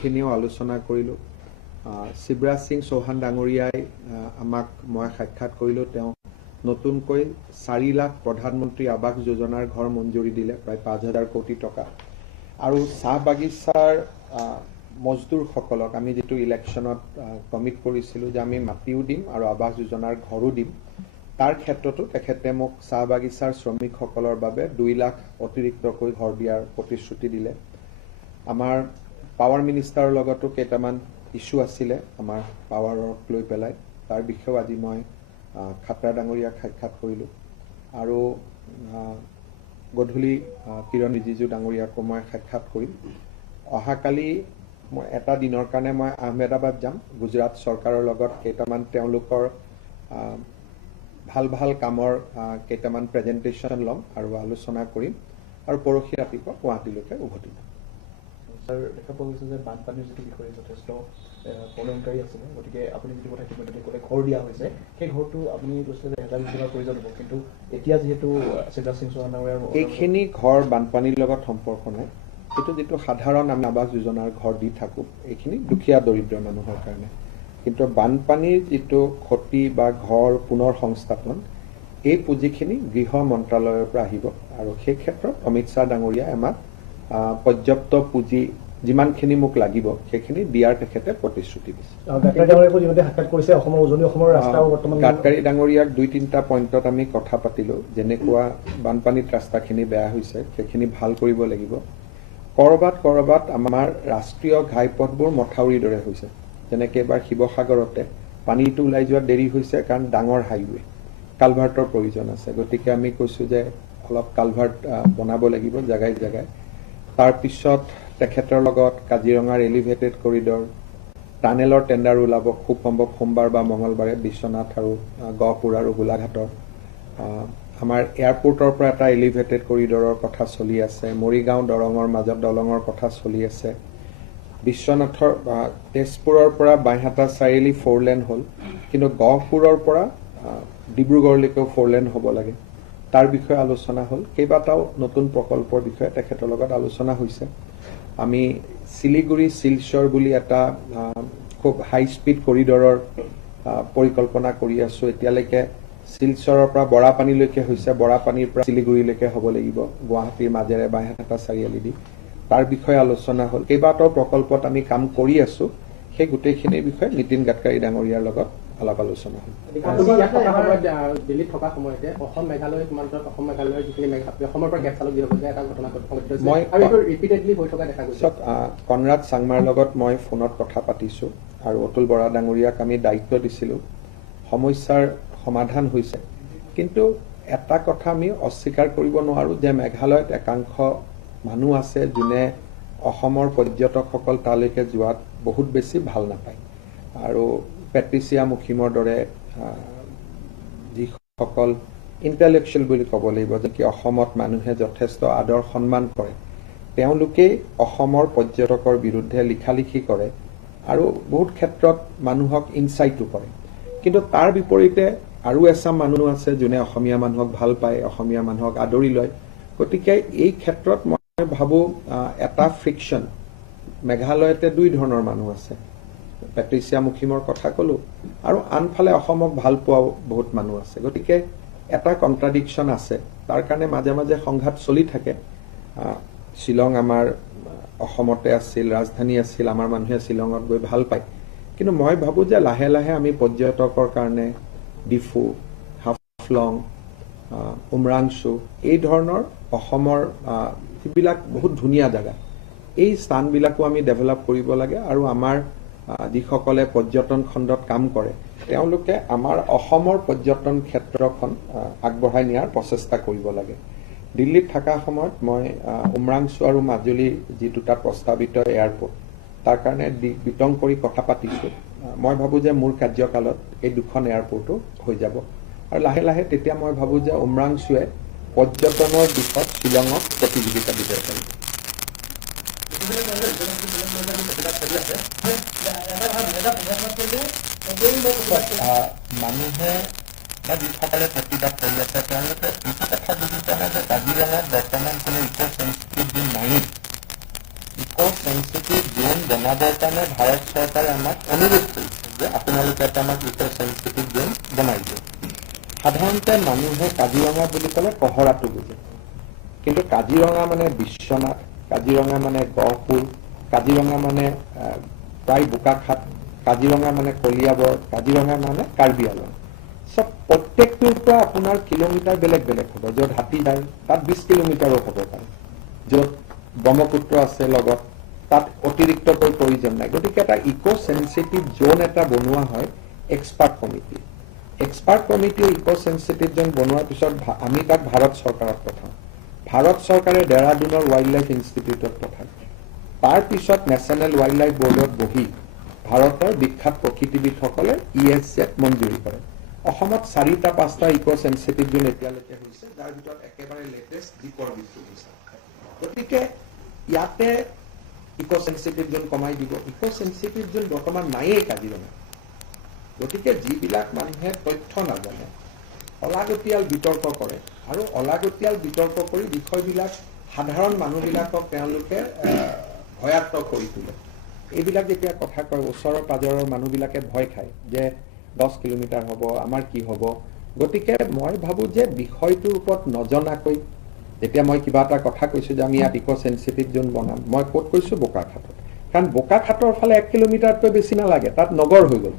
খিনিও আলোচনা কৰিলোঁ। শিৱৰাজ সিং চৌহান ডাঙৰীয়াই আমাক মই সাক্ষাৎ কৰিলোঁ। তেওঁ নতুনকৈ 4 লাখ প্ৰধানমন্ত্ৰী আৱাস যোজনাৰ ঘৰ মঞ্জুৰি দিলে, প্ৰায় 5,000 কোটি টকা। আৰু চাহ বাগিচাৰ মজদুৰসকলক আমি যিটো ইলেকশ্যনত কমিট কৰিছিলোঁ যে আমি মাটিও দিম আৰু আৱাস যোজনাৰ ঘৰো দিম, তাৰ ক্ষেত্ৰতো তেখেতে মোক চাহ বাগিচাৰ শ্ৰমিকসকলৰ বাবে 2 লাখ অতিৰিক্তকৈ ঘৰ দিয়াৰ প্ৰতিশ্ৰুতি দিলে। আমাৰ পাৱাৰ মিনিষ্টাৰৰ লগতো কেইটামান ইস্যু আছিলে আমাৰ পাৱাৰক লৈ পেলাই, তাৰ বিষয়েও আজি মই খাট্ৰা ডাঙৰীয়াক সাক্ষাৎ কৰিলোঁ। আৰু গধূলি কিৰণ ৰিজিজু ডাঙৰীয়াকো মই সাক্ষাৎ কৰিম। অহাকালি মই এটা দিনৰ কাৰণে মই আহমেদাবাদ যাম। গুজৰাট চৰকাৰৰ লগত কেইটামান তেওঁলোকৰ ভাল ভাল কামৰ কেইটামান প্ৰেজেণ্টেশ্যন ল'ম আৰু আলোচনা কৰিম, আৰু পৰহি ৰাতিপুৱা গুৱাহাটীলৈকে উভতি যাম। স্যাৰ, দেখা পোৱা গৈছে যে বানপানীৰ যিটো বিষয়ে যথেষ্ট প্ৰব্লেমকাৰী আছিলে, গতিকে আপুনি যিটো কথা ইতিমধ্যে ক'লে ঘৰ দিয়া হৈছে, সেই ঘৰটো আপুনি কৈছিলে যে 1000 কোটি টকাৰ প্ৰয়োজন হ'ব, কিন্তু এতিয়া যিহেতু শিৱৰাজ সিং চৌহান ডাঙৰীয়াৰ এইখিনি ঘৰ বানপানীৰ লগত সম্পৰ্ক নাই। এইটো যিটো সাধাৰণ আমি আৱাস যোজনাৰ ঘৰ দি থাকোঁ, এইখিনি দুখীয়া দৰিদ্ৰ মানুহৰ কাৰণে। কিন্তু বানপানীৰ যিটো ক্ষতি বা ঘৰ পুনৰ সংস্থাপন, এই পুঁজিখিনি গৃহ মন্ত্ৰালয়ৰ পৰা আহিব, আৰু সেই ক্ষেত্ৰত অমিত শ্বাহ ডাঙৰীয়াই আমাক পৰ্যাপ্ত পুঁজি যিমানখিনি মোক লাগিব সেইখিনি দিয়াৰ তেখেতে প্ৰতিশ্ৰুতি দিছে। গাডকাৰী ডাঙৰীয়াক 2-3টা পইণ্টত আমি কথা পাতিলোঁ। যেনেকুৱা বানপানীত ৰাস্তাখিনি বেয়া হৈছে, সেইখিনি ভাল কৰিব লাগিব। ক'ৰবাত আমাৰ ৰাষ্ট্ৰীয় ঘাইপথবোৰ মথাউৰিৰ দৰে হৈছে। যেনেকৈ এবাৰ শিৱসাগৰতে পানীটো ওলাই যোৱাত দেৰি হৈছে কাৰণ ডাঙৰ হাইৱে, কালভাৰ্টৰ প্ৰয়োজন আছে। গতিকে আমি কৈছোঁ যে অলপ কালভাৰ্ট বনাব লাগিব জেগাই জেগাই। তাৰপিছত তেখেতৰ লগত কাজিৰঙাৰ এলিভেটেড কৰিডৰ, টানেলৰ টেণ্ডাৰ ওলাব খুব সম্ভৱ সোমবাৰ বা মঙলবাৰে বিশ্বনাথ আৰু গহপুৰ আৰু গোলাঘাটৰ। আমাৰ এয়াৰপৰ্টৰ পৰা এটা এলিভেটেড কৰিডৰৰ কথা চলি আছে। মৰিগাঁও দৰঙৰ মাজত দলঙৰ কথা চলি আছে। বিশ্বনাথৰ তেজপুৰৰ পৰা বাইহাটা চাৰিআলি 4 লেন হ'ল, কিন্তু গহপুৰৰ পৰা ডিব্ৰুগড়লৈকেও 4 লেন হ'ব লাগে। তাৰ বিষয়ে আলোচনা হ'ল। কেইবাটাও নতুন প্ৰকল্পৰ বিষয়ে তেখেতৰ লগত আলোচনা হৈছে। আমি শিলিগুৰি শিলচৰ বুলি এটা খুব হাই স্পীড কৰিডৰৰ পৰিকল্পনা কৰি আছোঁ। এতিয়ালৈকে শিলচৰৰ পৰা বৰাপানীলৈকে হৈছে, বৰাপানীৰ পৰা শিলিগুৰিলৈকে হ'ব লাগিব, গুৱাহাটীৰ মাজেৰে বাইহাটা চাৰিআলি দি। তাৰ বিষয়ে আলোচনা হ'ল। কেইবাটাও প্ৰকল্পত আমি কাম কৰি আছোঁ। সেই গোটেইখিনিৰ বিষয়ে নীতিন গাডকাৰী ডাঙৰীয়াৰ লগত আলাপ আলোচনা হ'ল। দিল্লীত থকা সময়তে অসম মেঘালয় সীমান্তত অসম মেঘালয়ৰ যিখিনি অসমৰ পৰা গেছ চালক বিভাগত এটা ঘটনা মই ৰিপিটেডলি হৈ থকা দেখা গৈছে। কনৰাড চাংমাৰ লগত মই ফোনত কথা পাতিছোঁ, আৰু অতুল বৰা ডাঙৰীয়াক আমি দায়িত্ব দিছিলোঁ। সমস্যাৰ সমাধান হৈছে, কিন্তু এটা কথা আমি অস্বীকাৰ কৰিব নোৱাৰোঁ যে মেঘালয়ত একাংশ মানুহ আছে যোনে অসমৰ পৰ্যটকসকল তালৈকে যোৱাত বহুত বেছি ভাল নাপায়। আৰু পেট্ৰিচিয়া মুখিমৰ দৰে যিসকল ইণ্টেলেকচুৱেল বুলি ক'ব লাগিব, যে কি অসমত মানুহে যথেষ্ট আদৰ সন্মান কৰে, তেওঁলোকেই অসমৰ পৰ্যটকৰ বিৰুদ্ধে লিখালিখি কৰে আৰু বহুত ক্ষেত্ৰত মানুহক ইনচাইটো কৰে। কিন্তু তাৰ বিপৰীতে আৰু এচাম মানুহ আছে যোনে অসমীয়া মানুহক ভাল পায়, অসমীয়া মানুহক আদৰি লয়। গতিকে এই ক্ষেত্ৰত মই ভাবোঁ এটা ফ্ৰিকশ্যন। মেঘালয়তে 2 ধৰণৰ মানুহ আছে, পেট্ৰিচিয়া মুখিমৰ কথা ক'লোঁ, আৰু আনফালে অসমক ভাল পোৱাও বহুত মানুহ আছে। গতিকে এটা কণ্ট্ৰাডিকশ্যন আছে। তাৰ কাৰণে মাজে মাজে সংঘাত চলি থাকে। শ্বিলং আমাৰ অসমতে আছিল, ৰাজধানী আছিল, আমাৰ মানুহে শ্বিলঙত গৈ ভাল পায়। কিন্তু মই ভাবোঁ যে লাহে লাহে আমি পৰ্যটকৰ কাৰণে ডিফু, হাফলং, উমৰাংচু, এই ধৰণৰ অসমৰ যিবিলাক বহুত ধুনীয়া জেগা, এই স্থানবিলাকো আমি ডেভেলপ কৰিব লাগে। আৰু আমাৰ যিসকলে পৰ্যটন খণ্ডত কাম কৰে, তেওঁলোকে আমাৰ অসমৰ পৰ্যটন ক্ষেত্ৰখন আগবঢ়াই নিয়াৰ প্ৰচেষ্টা কৰিব লাগে। দিল্লীত থকা সময়ত মই উমৰাংচু আৰু মাজুলীৰ যি 2টা প্ৰস্তাৱিত এয়াৰপৰ্ট, তাৰ কাৰণে বিতং কৰি কথা পাতিছোঁ। মই ভাবোঁ যে মোৰ কাৰ্যকালত এই 2খন এয়াৰপৰ্টো হৈ যাব, আৰু লাহে লাহে তেতিয়া মই ভাবোঁ যে উমৰাংচুৱে পৰ্যটনৰ দিশত শ্বিলঙক প্ৰতিযোগিতা দিব পাৰিব। মানুহে বা যিসকলে প্ৰতিবাদ কৰি আছে তেওঁলোকে এইটো কথা বুজি পোৱা নাই যে কাজিৰঙাত বৰ্তমান কোনো ইক' চেঞ্চিটিভ নায়েই। ইক' চেঞ্চিটিভ জোন বনাবৰ কাৰণে ভাৰত চৰকাৰে আমাক অনুৰোধ কৰিছে যে আপোনালোকে এটা আমাক ইক' চেঞ্চিটিভ জোন বনাই দিয়ক। সাধাৰণতে মানুহে কাজিৰঙা বুলি ক'লে কহৰাটো বুজে, কিন্তু কাজিৰঙা মানে বিশ্বনাথ, কাজিৰঙা মানে গহপুৰ, কাজিৰঙা মানে প্ৰায় বোকাখাট, কাজিৰঙা মানে কলিয়াবৰ, কাজিৰঙা মানে কাৰ্বি আংলং। চব প্ৰত্যেকটোৰ পৰা আপোনাৰ কিলোমিটাৰ বেলেগ বেলেগ হ'ব। য'ত হাতী যায় তাত 20 কিলোমিটাৰো হ'ব পাৰে, য'ত ব্ৰহ্মপুত্ৰ আছে লগত তাত অতিৰিক্তকৈ প্ৰয়োজন নাই। গতিকে এটা ইক' চেঞ্চিটিভ জোন এটা বনোৱা হয় এক্সপাৰ্ট কমিটি। এক্সপাৰ্ট কমিটিয়ে ইক' চেঞ্চিটিভ জোন বনোৱাৰ পিছত আমি তাক ভাৰত চৰকাৰক পঠাওঁ। ভাৰত চৰকাৰে ডেৰাডুনৰ ৱাইল্ড লাইফ ইনষ্টিটিউটত পঠায়। তাৰ পিছত নেশ্যনেল ৱাইল্ড লাইফ বৰ্ডত বহি ভাৰতৰ বিখ্যাত প্ৰকৃতিবিদসকলে ESZ মঞ্জুৰি কৰে। অসমত 4টা-5টা ইক' চেঞ্চিটিভ জোন এতিয়ালৈকে হৈছে, যাৰ ভিতৰত একেবাৰে লেটেষ্ট দ্বীপৰ বিলটো হৈছে। গতিকে ইয়াতে ইক' চেঞ্চিটিভ জোন কমাই দিব। ইক' চেঞ্চিটিভ জোন বৰ্তমান নায়েই কাজিৰঙা। গতিকে যিবিলাক মানুহে তথ্য নাজানে, অলাগতিয়াল বিতৰ্ক কৰে, আৰু অলাগতিয়াল বিতৰ্ক কৰি বিষয়বিলাক সাধাৰণ মানুহবিলাকক তেওঁলোকে ভয়াত্মক কৰি তোলে। এইবিলাক যেতিয়া কথা কয়, ওচৰৰ পাজৰৰ মানুহবিলাকে ভয় খায় যে 10 কিলোমিটাৰ হ'ব, আমাৰ কি হ'ব। গতিকে মই ভাবোঁ যে বিষয়টোৰ ওপৰত নজনাকৈ, যেতিয়া মই কিবা এটা কথা কৈছোঁ যে আমি ইয়াত ইক' চেঞ্চিটিভ জোন বনাম, মই ক'ত কৈছোঁ? বোকাখাটত। কাৰণ বোকাখাটৰ ফালে 1 কিলোমিটাৰতকৈ বেছি নালাগে, তাত নগৰ হৈ গ'ল।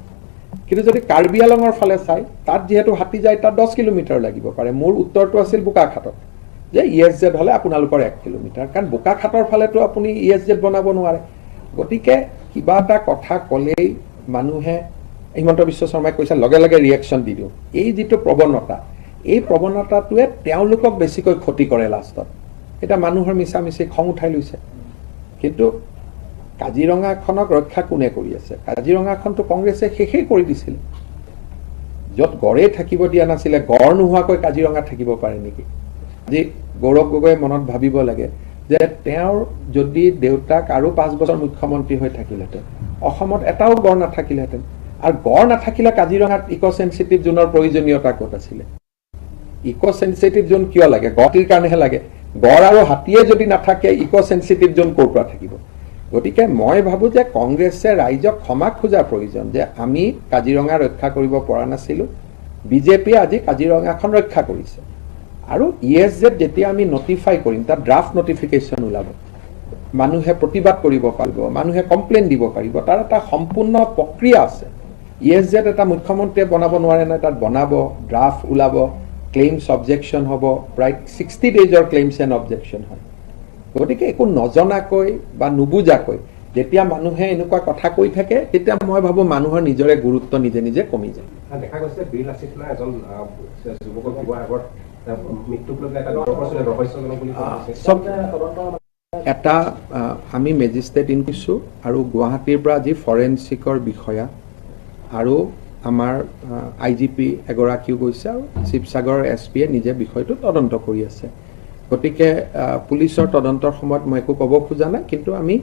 কিন্তু যদি কাৰ্বি আলঙৰ ফালে চাই, তাত যিহেতু হাতী যায়, তাত 10 কিলোমিটাৰ লাগিব পাৰে। মোৰ উত্তৰটো আছিল বোকাখাটত, যে ESZ হ'লে আপোনালোকৰ 1 কিলোমিটাৰ। কাৰণ বোকাখাটৰ ফালেতো আপুনি ESZ বনাব নোৱাৰে। গতিকে কিবা এটা কথা ক'লেই মানুহে, হিমন্ত বিশ্ব শৰ্মাই কৈছে লগে লগে ৰিয়েকশ্যন দি দিওঁ। এই যিটো প্ৰৱণতা, এই প্ৰৱণতাটোৱে তেওঁলোকক বেছিকৈ ক্ষতি কৰে লাষ্টত। এতিয়া মানুহৰ মিছামিছি খং উঠাই লৈছে। কিন্তু কাজিৰঙাখনক ৰক্ষা কোনে কৰি আছে? কাজিৰঙাখনটো কংগ্ৰেছে শেষেই কৰি দিছিল। য'ত গড়েই থাকিব দিয়া নাছিলে, গড় নোহোৱাকৈ কাজিৰঙা থাকিব পাৰে নেকি? আজি গৌৰৱ গগৈয়ে মনত ভাবিব লাগে যে তেওঁৰ যদি দেউতাক আৰু 5 বছৰ মুখ্যমন্ত্ৰী হৈ থাকিলেহেঁতেন, অসমত এটাও গড় নাথাকিলেহেঁতেন। আৰু গড় নাথাকিলে কাজিৰঙাত ইক' চেঞ্চিটিভ জোনৰ প্ৰয়োজনীয়তা ক'ত আছিলে? ইক' চেঞ্চিটিভ জোন কিয় লাগে? গড়টিৰ কাৰণেহে লাগে। গড় আৰু হাতীয়ে যদি নাথাকে, ইক' চেঞ্চিটিভ জোন ক'ৰ পৰা থাকিব? গতিকে মই ভাবোঁ যে কংগ্ৰেছে ৰাইজক ক্ষমা খোজাৰ প্ৰয়োজন, যে আমি কাজিৰঙা ৰক্ষা কৰিব পৰা নাছিলোঁ, বিজেপিয়ে আজি কাজিৰঙাখন ৰক্ষা কৰিছে। আৰু ESZ যেতিয়া আমি নটিফাই কৰিম, তাত ড্ৰাফ্ট নটিফিকেশ্যন ওলাব, মানুহে প্ৰতিবাদ কৰিব পাৰিব, মানুহে কমপ্লেইন দিব পাৰিব, তাৰ এটা সম্পূৰ্ণ প্ৰক্ৰিয়া আছে। ESZ এটা মুখ্যমন্ত্ৰীয়ে বনাব নোৱাৰে নহয়, তাত বনাব, ড্ৰাফ্ট ওলাব, ক্লেইমছ অবজেকশ্যন হ'ব, প্ৰায় 60 ডেইজৰ ক্লেইমছ এণ্ড অবজেকশ্যন হয়। গতিকে একো নজনাকৈ বা নুবুজাকৈ যেতিয়া মানুহে এনেকুৱা কথা কৈ থাকে, তেতিয়া মই ভাবোঁ মানুহৰ নিজৰে গুৰুত্ব নিজে নিজে কমি যায়। দেখা গৈছে বিল আছিল না, এজন যুৱকক শিৱসাগৰত মৃত্যুক লৈ এটা ৰহস্যজনক বুলি চব এটা আমি মেজিষ্ট্ৰেট ইনকুইছোঁ, আৰু গুৱাহাটীৰ পৰা আজি ফৰেনচিকৰ বিষয়া আৰু আমাৰ IGP এগৰাকীও গৈছে, আৰু শিৱসাগৰ SPয়ে নিজে বিষয়টো তদন্ত কৰি আছে। গতিকে পুলিচৰ তদন্তৰ সময়ত মই একো ক'ব খোজা নাই, কিন্তু আমি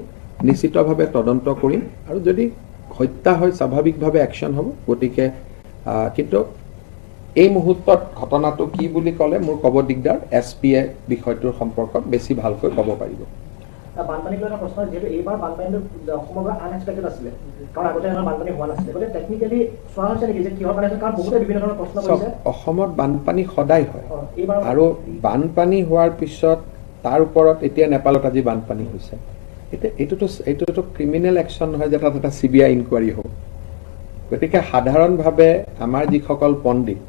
নিশ্চিতভাৱে তদন্ত কৰিম, আৰু যদি হত্যা হয় স্বাভাৱিকভাৱে একশ্যন হ'ব। গতিকে কিন্তু এই মুহূৰ্তত ঘটনাটো কি বুলি ক'লে মোৰ ক'ব দিগদাৰ। SPয়ে বিষয়টোৰ সম্পৰ্কত বেছি ভালকৈ ক'ব পাৰিব। বানপানীক লৈ এটা প্ৰশ্ন, যিহেতু এইবাৰ বানপানীটো অসমৰ পৰা আনএক্সপেক্টেড আছিলে, কাৰণ আগতে এনেকুৱা বানপানী হোৱা নাছিলে। গতিকে টেকনিকেলি চোৱা হৈছে নেকি যে কিহৰ কাৰণে? কাৰণ বহুতে বিভিন্ন ধৰণৰ প্ৰশ্ন কৰিছে। অসমত বানপানী সদায় হয়, এইবাৰ আৰু বানপানী হোৱাৰ পিছত তাৰ ওপৰত এতিয়া নেপালত আজি বানপানী হৈছে। এতিয়া এইটোতো ক্ৰিমিনেল একশ্যন নহয় যে তাত এটা CBI ইনকুৱাৰী হ'ব। গতিকে সাধাৰণভাৱে আমাৰ যিসকল পণ্ডিত,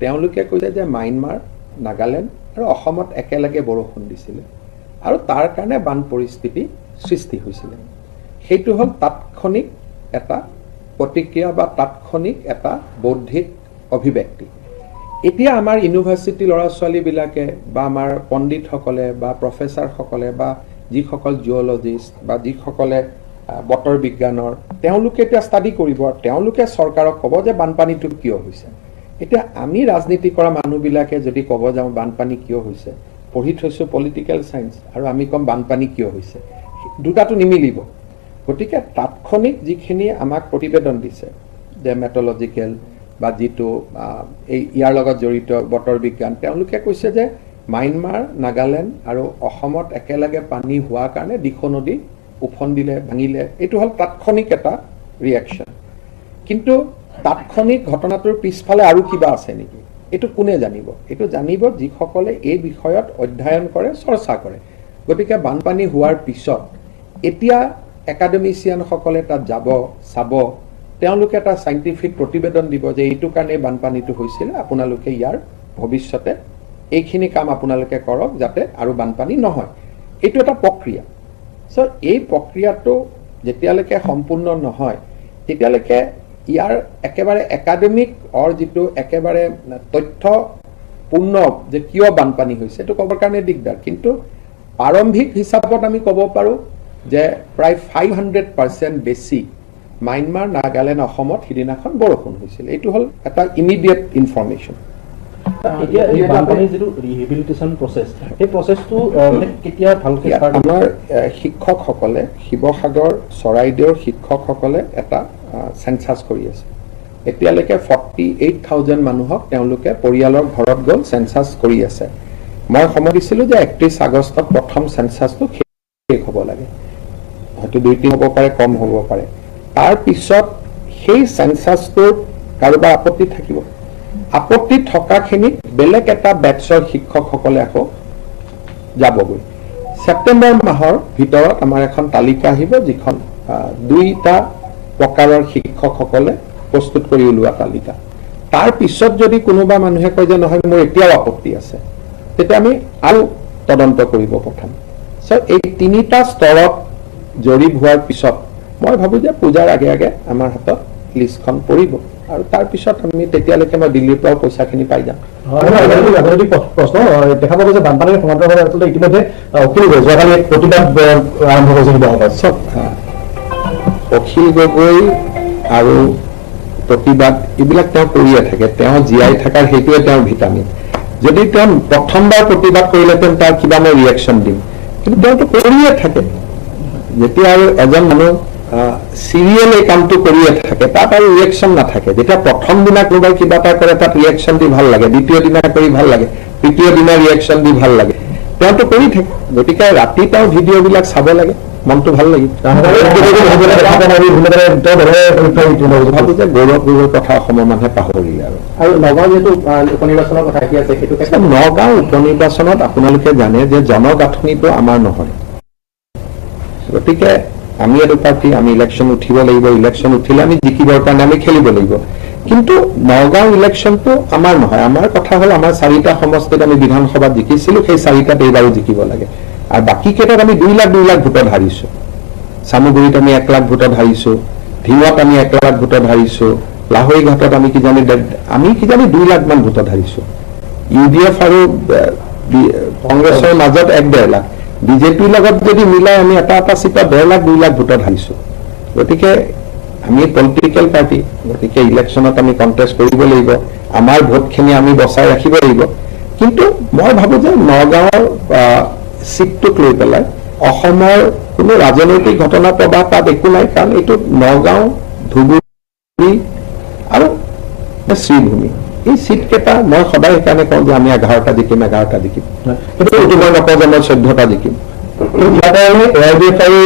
তেওঁলোকে কৈছে যে ম্যানমাৰ, নাগালেণ্ড আৰু অসমত একেলগে বৰষুণ দিছিলে, আৰু তাৰ কাৰণে বান পৰিস্থিতি সৃষ্টি হৈছিলে। সেইটো হ'ল তাৎক্ষণিক এটা প্ৰতিক্ৰিয়া বা তাৎক্ষণিক এটা বৌদ্ধিক অভিব্যক্তি। এতিয়া আমাৰ ইউনিভাৰ্চিটি ল'ৰা ছোৱালীবিলাকে বা আমাৰ পণ্ডিতসকলে বা প্ৰফেচাৰসকলে বা যিসকল জিঅ'লজিষ্ট বা যিসকলে বতৰ বিজ্ঞানৰ, তেওঁলোকে এতিয়া ষ্টাডি কৰিব, আৰু তেওঁলোকে চৰকাৰক ক'ব যে বানপানীটো কিয় হৈছে। এতিয়া আমি ৰাজনীতি কৰা মানুহবিলাকে যদি ক'ব যাওঁ বানপানী কিয় হৈছে, পঢ়ি থৈছোঁ পলিটিকেল চায়েন্স, আৰু আমি ক'ম বানপানী কিয় হৈছে, দুটাটো নিমিলিব। গতিকে তাৎক্ষণিক যিখিনি আমাক প্ৰতিবেদন দিছে, যে মেট্ৰলজিকেল বা যিটো ইয়াৰ লগত জড়িত বতৰ বিজ্ঞান, তেওঁলোকে কৈছে যে ম্যানমাৰ, নাগালেণ্ড আৰু অসমত একেলগে পানী হোৱাৰ কাৰণে দিখৌ নদী উফন্দিলে ভাঙিলে এইটো হ'ল তাৎক্ষণিক এটা ৰিয়েকশ্যন কিন্তু তাৎক্ষণিক ঘটনাটোৰ পিছফালে আৰু কিবা আছে নেকি এইটো কোনে জানিব এইটো জানিব যিসকলে এই বিষয়ত অধ্যয়ন কৰে চৰ্চা কৰে গতিকে বানপানী হোৱাৰ পিছত এতিয়া একাডেমিচিয়ানসকলে তাত যাব চাব তেওঁলোকে এটা সাইন্টিফিক প্ৰতিবেদন দিব যে এইটো কাৰণে বানপানীটো হৈছিল আপোনালোকে ইয়াৰ ভৱিষ্যতে এইখিনি কাম আপোনালোকে কৰক যাতে আৰু বানপানী নহয় এইটো এটা প্ৰক্ৰিয়া সো এই প্ৰক্ৰিয়াটো যেতিয়ালৈকে সম্পূৰ্ণ নহয় তেতিয়ালৈকে ইয়াৰ একেবাৰে একাডেমিক অৰ যিটো একেবাৰে তথ্যপূৰ্ণ যে কিয় বানপানী হৈছে এইটো ক'বৰ কাৰণে দিগদাৰ কিন্তু প্ৰাৰম্ভিক হিচাপত আমি ক'ব পাৰোঁ যে প্ৰায় 500% বেছি মায়ানমাৰ নাগালেণ্ড অসমত সিদিনাখন বৰষুণ হৈছিল এইটো হ'ল এটা ইমিডিয়েট ইনফৰমেশ্যন এতিয়া এই বানপানীৰ যিটো ৰিহেবিলিটেশ্যন প্ৰচেছ সেই প্ৰচেছটো কেতিয়া ভালকৈ আমাৰ শিক্ষকসকলে শিৱসাগৰ চৰাইদেউৰ শিক্ষকসকলে এটা চেঞ্চাছ কৰি আছে এতিয়ালৈকে 48,000 মানুহক তেওঁলোকে পৰিয়ালৰ ঘৰত গ'ল চেঞ্চাছ কৰি আছে মই সময় দিছিলোঁ যে 31 আগষ্টত প্ৰথম চেঞ্চাছটো শেষ হ'ব লাগে হয়তো 2-3 হ'ব পাৰে কম হ'ব পাৰে তাৰ পিছত সেই চেঞ্চাছটোৰ কাৰোবাৰ আপত্তি থাকিব আপত্তি থকাখিনিক বেলেগ এটা বেটছৰ শিক্ষকসকলে আকৌ যাবগৈ ছেপ্টেম্বৰ মাহৰ ভিতৰত আমাৰ এখন তালিকা আহিব যিখন 2টা প্ৰকাৰৰ শিক্ষকসকলে প্ৰস্তুত কৰি ওলোৱা তালিকা তাৰ পিছত যদি কোনোবা মানুহে কয় যে নহয় মোৰ এতিয়াও আপত্তি আছে তেতিয়া আমি আৰু তদন্ত কৰিব পঠাম সো এই 3টা স্তৰত জড়িত হোৱাৰ পিছত মই ভাবোঁ যে পূজাৰ আগে আগে আমাৰ হাতত লিষ্টখন পৰিব আৰু তাৰ পিছত আমি তেতিয়ালৈকে মই দিল্লীৰ পৰা পইচাখিনি পাই যাম ৰাজনৈতিক প্ৰশ্ন দেখা পাব যে বানপানীৰ সমান্তৰালভাৱে আচলতে ইতিমধ্যে অখিল যোৱাকালি এক প্ৰতিবাদ আৰম্ভ হৈছে শিৱসাগৰত চব অখিল গগৈ আৰু প্ৰতিবাদ এইবিলাক তেওঁ কৰিয়ে থাকে তেওঁ জীয়াই থকাৰ সেইটোৱে তেওঁৰ ভিটামিন যদি তেওঁ প্ৰথমবাৰ প্ৰতিবাদ কৰিলেহেঁতেন তাৰ কিবা মই ৰিয়েকশ্যন দিম কিন্তু তেওঁতো কৰিয়ে থাকে যেতিয়া আৰু এজন মানুহ চিৰিয়েল এই কামটো কৰিয়ে থাকে তাত আৰু ৰিয়েকশ্যন নাথাকে যেতিয়া প্ৰথম দিনা কোনোবাই কিবা এটা কৰে তাত ৰিয়েকশ্যন দি ভাল লাগে দ্বিতীয় দিনা কৰি ভাল লাগে তৃতীয় দিনা ৰিয়েকশ্যন দি ভাল লাগে তেওঁতো কৰি থাকে গতিকে ৰাতি তেওঁ ভিডিঅ'বিলাক চাব লাগে মনটো ভাল লাগিব ভাবোঁ যে গৌৰৱৰ কথা অসমৰ মানুহে পাহৰিলে আৰু নগাঁও যিহেতু উপনিৰ্বাচনৰ কথা আহি আছে সেইটো ক্ষেত্ৰত নগাঁও উপনিৰ্বাচনত আপোনালোকে জানে যে জনগাঁথনিটো আমাৰ নহয় গতিকে আমি এইটো পাৰ্টি আমি ইলেকশ্যন উঠিব লাগিব ইলেকশ্যন উঠিলে আমি জিকিবৰ কাৰণে আমি খেলিব লাগিব কিন্তু নগাঁও ইলেকশ্যনটো আমাৰ নহয় আমাৰ কথা হ'ল আমাৰ 4টা সমষ্টিত আমি বিধানসভাত জিকিছিলোঁ সেই 4টাত এইবাৰো জিকিব লাগে আৰু বাকী কেইটাত আমি 2 লাখ ভোটত হাৰিছোঁ চামুগুৰিত আমি 1 লাখ ভোটত হাৰিছোঁ ধিঙত আমি 1 লাখ ভোটত হাৰিছোঁ লাহৰীঘাটত আমি কিজানি 2 লাখ মান ভোটত হাৰিছোঁ UDF আৰু কংগ্ৰেছৰ মাজত 1-1.5 লাখ বিজেপিৰ লগত যদি মিলাই আমি এটা চিটত 1.5 লাখ 2 লাখ ভোটত হাৰিছোঁ গতিকে আমি পলিটিকেল পাৰ্টি গতিকে ইলেকশ্যনত আমি কণ্টেষ্ট কৰিব লাগিব আমাৰ ভোটখিনি আমি বচাই ৰাখিব লাগিব কিন্তু মই ভাবোঁ যে নগাঁৱৰ চিটটোক লৈ পেলাই অসমৰ কোনো ৰাজনৈতিক ঘটনা প্ৰবাহ তাত একো নাই কাৰণ এইটো নগাঁও ধুবুৰী আৰু শ্ৰীভূমি এই চিট কেইটা মই সদায় সেইকাৰণে কওঁ যে আমি 11টা জিকিম কিন্তু এইটো মই নকওঁ যে মই 14টা জিকিম ইয়াৰ কাৰণে AIDF আৰু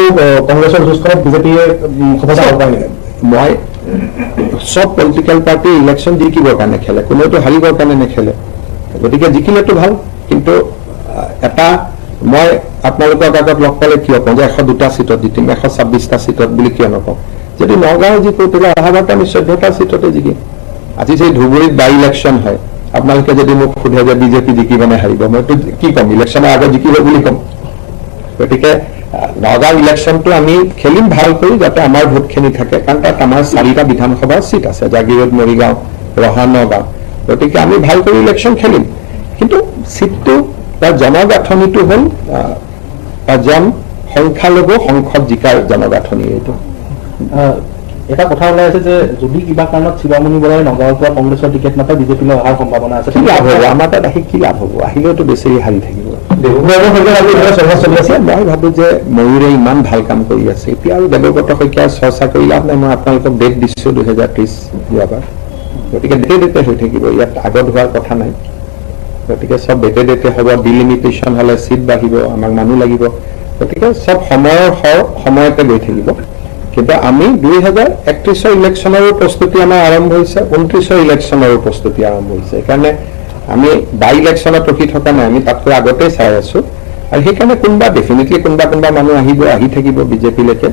কংগ্ৰেছৰ যুঁজখনত বিজেপিয়ে সফলতা হ'ব পাৰে নেকি মই সব পলিটিকেল পাৰ্টি ইলেকশ্যন জিকিবৰ কাৰণে খেলে কোনেওতো হাৰিবৰ কাৰণে নেখেলে গতিকে জিকিলেতো ভাল কিন্তু এটা মই আপোনালোকৰ আগত লগ পালে কিয় কওঁ যে 102টা চিটত জিকিম 126টা চিটত বুলি কিয় নকওঁ যদি নগাঁও জিকো তেতিয়া অহাবাৰতে আমি 14টা চিটতে জিকিম আজি যে ধুবুৰীত বাই ইলেকশ্যন হয় আপোনালোকে যদি মোক সোধে যে বিজেপি জিকিব নে হাৰিব মইতো কি ক'ম ইলেকশ্যনৰ আগত জিকিব বুলি ক'ম গতিকে নগাঁও ইলেকশ্যনটো আমি খেলিম ভাল কৰি যাতে আমাৰ ভোটখিনি থাকে কাৰণ তাত আমাৰ 4টা বিধানসভাৰ চিট আছে জাগিৰোড মৰিগাঁও ৰহা নগাঁও গতিকে আমি ভাল কৰি ইলেকশ্যন খেলিম কিন্তু চিটটো তাৰ জনগাঁথনিটো হ'ল এজন সংখ্যালঘু সংসদ জিকাৰ জনগাঁথনি এইটো এটা কথা ওলাই আছে যে যদি কিবা কাৰণত শিৱামণি বৰাই নগাঁৱৰ পৰা কংগ্ৰেছৰ টিকেট নাপায় বিজেপিলৈ অহাৰ সম্ভাৱনা আছে কি লাভ হ'ব আমাৰ তাত আহি কি লাভ হ'ব আহিলেওতো বেছি হাৰি থাকিব মই ভাবোঁ যে ময়ূৰে ইমান ভাল কাম কৰি আছে এতিয়া আৰু দেৱব্ৰত শইকীয়াৰ চৰ্চা কৰি লাভ নাই মই আপোনালোকক ডেট দিছোঁ 2030 যোৱাবাৰ গতিকে ডেটে হৈ থাকিব ইয়াত আগত হোৱাৰ কথা নাই গতিকে চব ডেটে হ'ব ডিলিমিটেশ্যন হ'লে চিট বাঢ়িব আমাক মানুহ লাগিব গতিকে চব সময়তে গৈ থাকিব। কিন্তু আমি 2031 ইলেকশ্যনৰো প্ৰস্তুতি আমাৰ আৰম্ভ হৈছে, 29 ইলেকশ্যনৰো প্ৰস্তুতি আৰম্ভ হৈছে। সেইকাৰণে আমি বাই ইলেকশ্যনত ৰখি থকা নাই, আমি তাতকৈ আগতেই চাই আছো। আৰু সেইকাৰণে ডেফিনেটলি কোনোবা মানুহ আহি থাকিব বিজেপিলৈকে।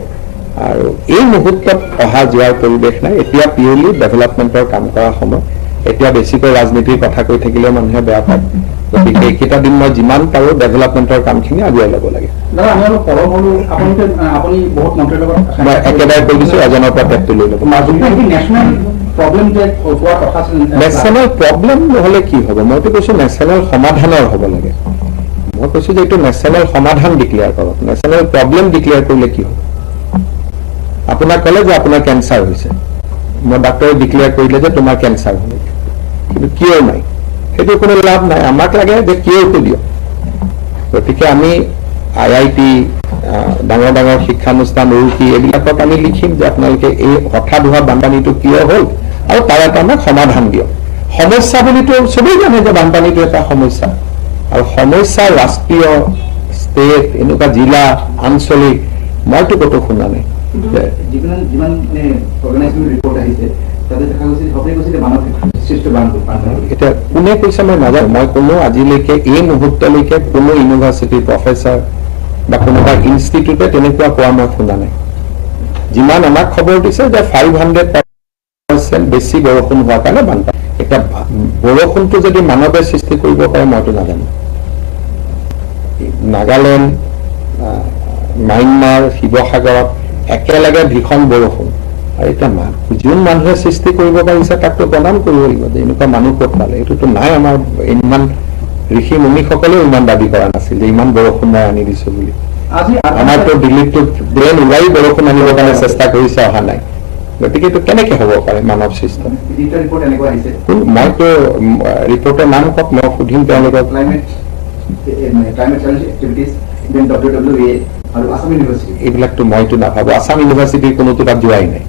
আৰু এই মুহূৰ্তত অহা যোৱাৰ পৰিৱেশ নাই। এতিয়া পিয়ৰলি ডেভেলপমেণ্টৰ কাম কৰাৰ সময়। এতিয়া বেছিকৈ ৰাজনীতিৰ কথা কৈ থাকিলেও মানুহে বেয়া পায়। গতিকে এইকেইটা দিন মই যিমান পাৰোঁ ডেভেলপমেণ্টৰ কামখিনি আগুৱাই ল'ব লাগে। দাদা আমি অলপ পলম হ'লো, আপুনি বহুত মন্ত্ৰীৰ লগত মই একেবাৰে কৈ দিছোঁ, এজনৰ পৰা টেপটো লৈ ল'ব। নেশ্যনেল প্ৰব্লেম যে হোৱাৰ কথা আছিল, নেশ্যনেল প্ৰব্লেম নহ'লে কি হ'ব? মইতো কৈছোঁ নেশ্যনেল সমাধানৰ হ'ব লাগে। মই কৈছোঁ যে এইটো নেশ্যনেল সমাধান ডিক্লেয়াৰ কৰক, নেশ্যনেল প্ৰব্লেম ডিক্লেয়াৰ কৰিলে কি হ'ব? আপোনাক ক'লে যে আপোনাৰ কেঞ্চাৰ হৈছে, মই ডাক্তৰে ডিক্লেয়াৰ কৰিলে যে তোমাৰ কেঞ্চাৰ হ'ব, কিন্তু কিয় নাই? সেইটো কোনো লাভ নাই। আমাক লাগে যে কিয়টো দিয়ক। গতিকে আমি IIT, ডাঙৰ শিক্ষানুষ্ঠান, উৰুকি এইবিলাকক আমি লিখিম যে আপোনালোকে এই হঠাৎ হোৱা বানপানীটো কিয় হ'ল আৰু তাৰ এটা আমাক সমাধান দিয়ক। সমস্যা বুলিতো চবেই জানে যে বানপানীটো এটা সমস্যা, আৰু সমস্যা ৰাষ্ট্ৰীয়, ষ্টেট, এনেকুৱা জিলা, আঞ্চলিক মইতো ক'তো শুনা নাই। যিমান অৰ্গেনাইজমেণ্ট ৰিপৰ্ট আহিছে তাতে দেখা গৈছে সবেই কৈছে মানৱ সৃষ্ট বানপানী। এতিয়া কোনে কৈছে মই নাজানো। মই কোনো আজিলৈকে এই মুহূৰ্তলৈকে কোনো ইউনিভাৰ্চিটিৰ প্ৰফেচাৰ বা কোনোবা ইনষ্টিটিউটে তেনেকুৱা কোৱা মই শুনা নাই। যিমান আমাক খবৰ দিছে যে 500% বেছি বৰষুণ হোৱাৰ কাৰণে বানপানী। এতিয়া বৰষুণটো যদি মানৱে সৃষ্টি কৰিব পাৰে মইতো নাজানো। নাগালেণ্ড, ম্যানমাৰ, শিৱসাগৰত একেলগে ভীষণ বৰষুণ, আৰু এতিয়া যোন মানুহে সৃষ্টি কৰিব পাৰিছে তাকতো প্ৰণাম কৰিব লাগিব যে এনেকুৱা মানুহ ক'ত পালে। এইটোতো নাই। আমাৰ ইমান ঋষি মুনিসকলেও ইমান দাবী কৰা নাছিল যে ইমান বৰষুণ মই আনি দিছো বুলি। আমাৰতো দিল্লীততো ড্ৰেইন ওলাই বৰষুণ আনিবৰ কাৰণে চেষ্টা কৰিছে, অহা নাই। গতিকে এইটো কেনেকে হ'ব পাৰে মানৱ সৃষ্ট? মইতো ৰিপৰ্টৰ নাম কওক, মই সুধিম তেওঁলোকক। এইবিলাকতো মইতো নাভাবো। আছাম ইউনিভাৰ্চিটিৰ কোনোটো তাত যোৱাই নাই।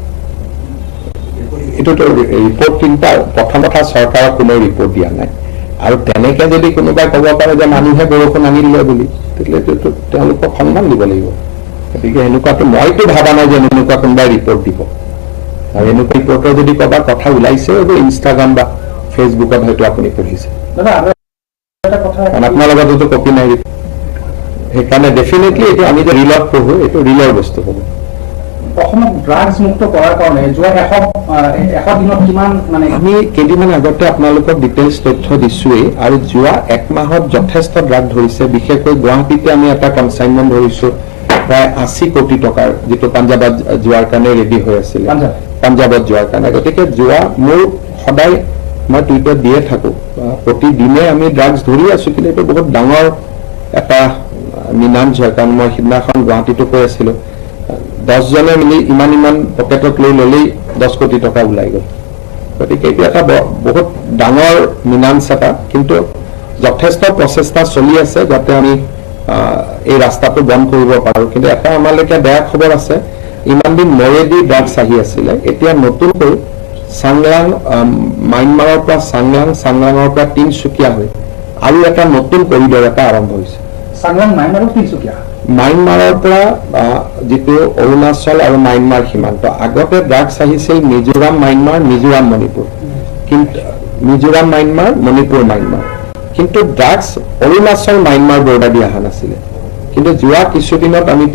এইটোতো ৰিপৰ্ট তিনিটা। প্ৰথম কথা, চৰকাৰক কোনো ৰিপৰ্ট দিয়া নাই। আৰু তেনেকে যদি কোনোবাই ক'ব পাৰে যে মানুহে বৰষুণ আনি দিলে বুলি, তেতিয়াহ'লে তেওঁলোকক সন্মান দিব লাগিব। গতিকে এনেকুৱাতো মইতো ভাবা নাই যে এনেকুৱা কোনোবাই ৰিপৰ্ট দিব। আৰু এনেকুৱা ৰিপৰ্টৰ যদি ক'ৰবাৰ কথা ওলাইছে, এইটো ইনষ্টাগ্ৰাম বা ফেচবুকত হয়তো আপুনি পঢ়িছে, কাৰণ আপোনাৰ লগততো কপি নাই। সেইকাৰণে ডেফিনেটলি এইটো আমি যে ৰিলত পঢ়ো, এইটো ৰিলৰ বস্তু হ'ব। অসমক ড্ৰাগছ মুক্ত কৰাৰ কাৰণে যোৱা 100 দিনত কিমান আমি কেইদিনমান আগতে আপোনালোকক ডিটেইলছ তথ্য দিছোৱেই। আৰু যোৱা 1 মাহত যথেষ্ট ড্ৰাগ ধৰিছে। বিশেষকৈ গুৱাহাটীতে আমি এটা কনচাইনমেণ্ট ধৰিছো প্ৰায় 80 কোটি টকাৰ, যিটো পাঞ্জাৱত যোৱাৰ কাৰণে ৰেডি হৈ আছিলে, পাঞ্জাৱত যোৱাৰ কাৰণে। গতিকে মোৰ সদায় মই টুইটত দিয়ে থাকো, প্ৰতিদিনে আমি ড্ৰাগছ ধৰি আছো। কিন্তু এইটো বহুত ডাঙৰ এটা মিনাঞ্জ হয়, কাৰণ মই সিদিনাখন গুৱাহাটীতো কৈ আছিলো 10 জনে মিলি ইমান পকেটত লৈ ল'লেই 10 কোটি টকা ওলাই গ'ল। গতিকে এইটো এটা বহুত ডাঙৰ মিনাঞ্জ এটা। কিন্তু যথেষ্ট প্ৰচেষ্টা চলি আছে যাতে আমি এই ৰাস্তাটো বন্ধ কৰিব পাৰোঁ। কিন্তু এটা আমালৈকে বেয়া খবৰ আছে, ইমান দিন মৰেদি ড্ৰাগছ আহি আছিলে, এতিয়া নতুনকৈ চাংলাং, ম্যানমাৰৰ পৰা চাংলাঙৰ পৰা তিনচুকীয়া হৈ আৰু এটা নতুন কৰিডৰ এটা আৰম্ভ হৈছে। ম্যানমাৰৰ পৰা যিটো অৰুণাচল আৰু ম্যানমাৰ সীমান্ত, আগতে ড্ৰাগছ আহিছিল মিজোৰাম ম্যানমাৰ, মিজোৰাম মণিপুৰ, কিন্তু মিজোৰাম ম্যানমাৰ, মণিপুৰ ম্যানমাৰ। কিন্তু ড্ৰাগছ অৰুণাচল ম্যানমাৰ বৰ্ডাৰ দি অহা নাছিলে। কিন্তু যোৱা কিছুদিনত আমি